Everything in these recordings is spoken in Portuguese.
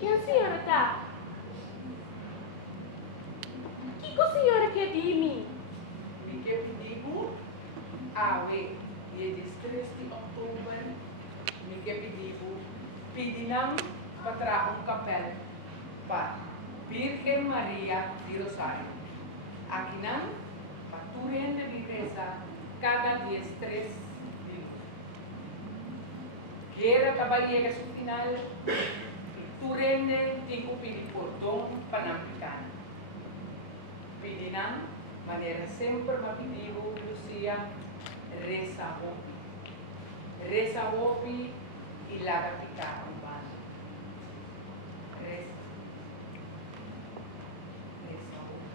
Quem a senhora tá? Que a senhora quer de mim? Me quer pedir awe, dia 13 de outubro, me quer pedir não para um capel para Virgem Maria de Rosário. Aqui não, para turende de igreja, cada dia 3 de Quero trabalhar a su final, turende tico pedir perdão para não ficar. Pedir não, maneira sempre me pediu, Lucia, reza hopi. Reza hopi e laga ficar um banho. Reza. Reza hopi.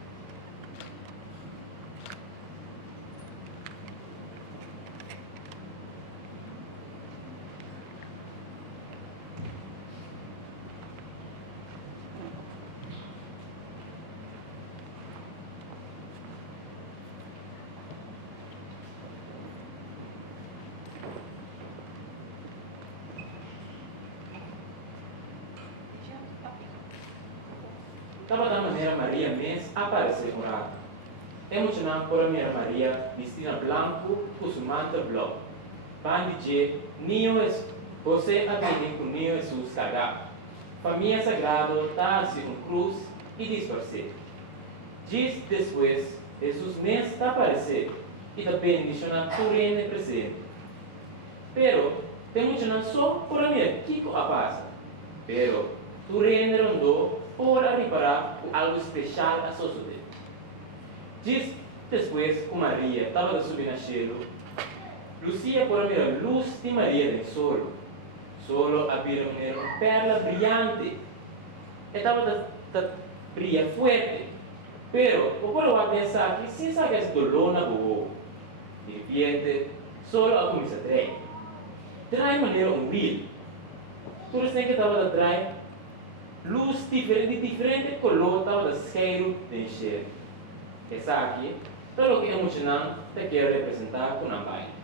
Estava da maneira Maria mesmo apareceu um rato. Emocionante por a minha Maria, vestida branco, com seu manto branco. Para dizer, você aprende com Nio Jesus carregado. Família sagrada está-se um cruz e diz para você. Dias depois, Jesus mesmo está aparecendo e também mencionando Turene presente. Pero, tem mencionando só por a minha Kiko a passa. Pero, Turene rondou para reparar algo especial a suceder. Dias depois, com Maria estava subindo a cielo, Lucia por ver a luz de Maria no solo. Solo havia uma perla brilhante. Estava a brilhar forte. Pero, o pueblo va a pensar que si sabe es dolor na boca. De repente, solo a começar a trair. Trair maneira humilde. Todos têm que estava a trair luz diferente color estava a cheiro de encher. Essa aqui, todo o que é emocionante, te quero representar com a mãe.